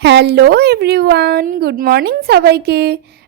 Hello everyone, good morning সবাইকে।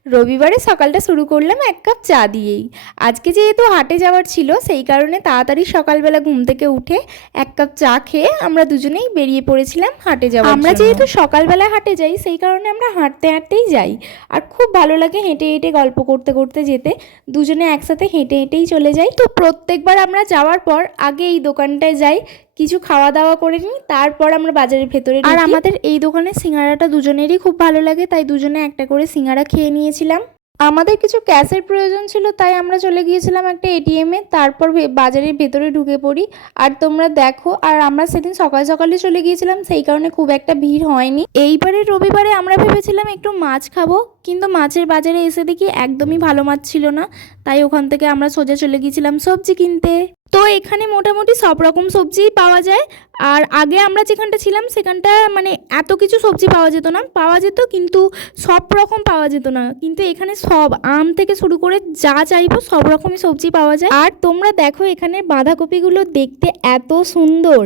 রবিবারে সকালটা শুরু করলাম এক কাপ চা দিয়েই। আজকে যেহেতু হাটে যাওয়ার ছিল, সেই কারণে তাড়াতাড়ি সকালবেলা ঘুম থেকে উঠে এক কাপ চা খেয়ে আমরা দুজনেই বেরিয়ে পড়েছিলাম হাটে যাওয়ার। আমরা যেহেতু সকালবেলা হাটে যাই, সেই কারণে আমরা হাঁটতে হাঁটতেই যাই। আর খুব ভালো লাগে হেঁটে হেঁটে গল্প করতে করতে যেতে। দুজনে একসাথে হেঁটে হেঁটেই চলে যাই। তো প্রত্যেকবার আমরা যাওয়ার পর আগে এই দোকানটায় যাই, কিছু খাওয়া দাওয়া করে নিই, তারপর আমরা বাজারের ভেতরে ঢুকি। আর আমাদের এই দোকানের সিঙ্গারাটা দুজনেরই খুব ভালো লাগে, তাই দুজনে একটা করে সিঙ্গারা খেয়ে নিয়েছিলাম। আমাদের কিছু ক্যাশের প্রয়োজন ছিল, তাই আমরা চলে গিয়েছিলাম একটা এটিএমে, তারপর বাজারের ভেতরে ঢুকে পড়ি। আর তোমরা দেখো, আর আমরা সেদিন সকাল সকালে চলে গিয়েছিলাম, সেই কারণে খুব একটা ভিড় হয়নি। এইবারে রবিবারে আমরা ভেবেছিলাম একটু মাছ খাবো, কিন্তু মাছের বাজারে এসে দেখি একদমই ভালো মাছ ছিল না, তাই ওখান থেকে আমরা সোজা চলে গিয়েছিলাম সবজি কিনতে। তো এখানে মোটামুটি সব রকম সবজিই পাওয়া যায়। আর আগে আমরা যেখানটা ছিলাম সেখানটা মানে এত কিছু সবজি পাওয়া যেত না, পাওয়া যেত কিন্তু সব রকম পাওয়া যেত না। কিন্তু এখানে সব আম থেকে শুরু করে যা চাইবো সব রকমই সবজি পাওয়া যায়। আর তোমরা দেখো এখানে বাঁধাকপিগুলো দেখতে এত সুন্দর,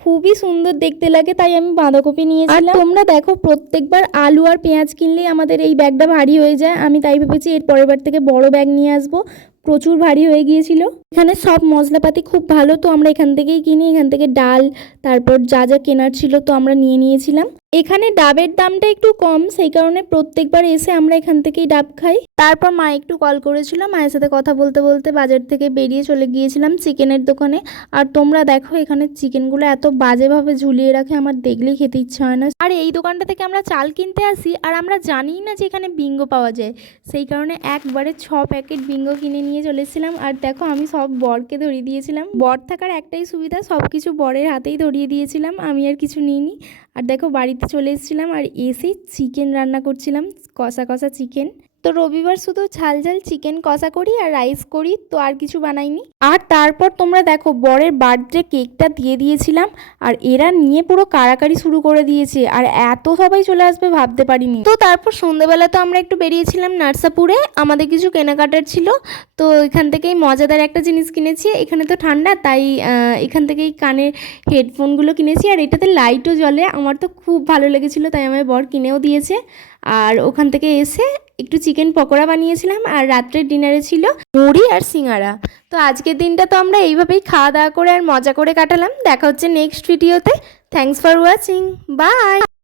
খুবই সুন্দর দেখতে লাগে, তাই আমি বাঁধাকপি নিয়েছিলাম। আর তোমরা দেখো প্রত্যেকবার আলু আর পেঁয়াজ কিনলেই আমাদের এই ব্যাগটা ভারী হয়ে যায়। আমি তাই ভেবেছি এর পরের বার থেকে বড় ব্যাগ নিয়ে আসবো, প্রচুর ভারী হয়ে গিয়েছিল। এখানে সব মশলাপাতি খুব ভালো, তো আমরা এখান থেকেই কিনি। এখান থেকে ডাল, তারপর যা যা কেনার ছিল তো আমরা নিয়ে নিয়েছিলাম। এখানে ডাবের দামটা একটু কম, সেই কারণে প্রত্যেকবার এসে আমরা এখান থেকেই ডাব খাই। তারপর মা একটু কল করেছিল, মায়ের সাথে কথা বলতে বলতে বাজার থেকে বেরিয়ে চলে গিয়েছিলাম চিকেনের দোকানে। আর তোমরা দেখো এখানে চিকেনগুলো এত বাজেভাবে ঝুলিয়ে রাখে, আমার দেখলেই খেতে ইচ্ছা হয় না। আর এই দোকানটা থেকে আমরা চাল কিনতে আসি, আর আমরা জানি না যে এখানে বিঙ্গো পাওয়া যায়, সেই কারণে একবারে 6 প্যাকেট বিঙ্গো কিনে নিয়ে চলেছিলাম। আর দেখো আমি সব বরকে ধরিয়ে দিয়েছিলাম। বর থাকার একটাই সুবিধা, সব কিছু বরের হাতেই ধরিয়ে দিয়েছিলাম, আমি আর কিছু নিইনি। আর দেখো বাড়িতে চলে এসেছিলাম, আর এসেই চিকেন রান্না করছিলাম, কষা কষা চিকেন। তো রবিবার শুধু ঝাল ঝাল চিকেন কষা করি আর রাইস করি, তো আর কিছু বানাইনি। আর তারপর তোমরা দেখো বরের বার্থডে কেকটা দিয়ে দিয়েছিলাম, আর এরা নিয়ে পুরো কাড়াকাড়ি শুরু করে দিয়েছে, আর এত সবাই চলে আসবে ভাবতে পারিনি। তো তারপর সন্ধ্যেবেলা তো আমরা একটু বেরিয়েছিলাম নার্সাপুরে, আমাদের কিছু কেনাকাটার ছিল। তো এখান থেকেই মজাদার একটা জিনিস কিনেছি। এখানে তো ঠান্ডা, তাই এখান থেকেই কানের হেডফোনগুলো কিনেছি, আর এটাতে লাইটও জ্বলে। আমার তো খুব ভালো লেগেছিলো, তাই আমার বর কিনেও দিয়েছে। আর ওখান থেকে এসে একটু চিকেন পকোড়া বানিয়েছিলাম, আর রাত্রের ডিনারে ছিল মুড়ি আর সিঙ্গারা। তো আজকের দিনটা তো আমরা এইভাবেই খাওয়া দাওয়া করে আর মজা করে কাটালাম। দেখা হচ্ছে নেক্সট ভিডিওতে। Thanks for watching, by.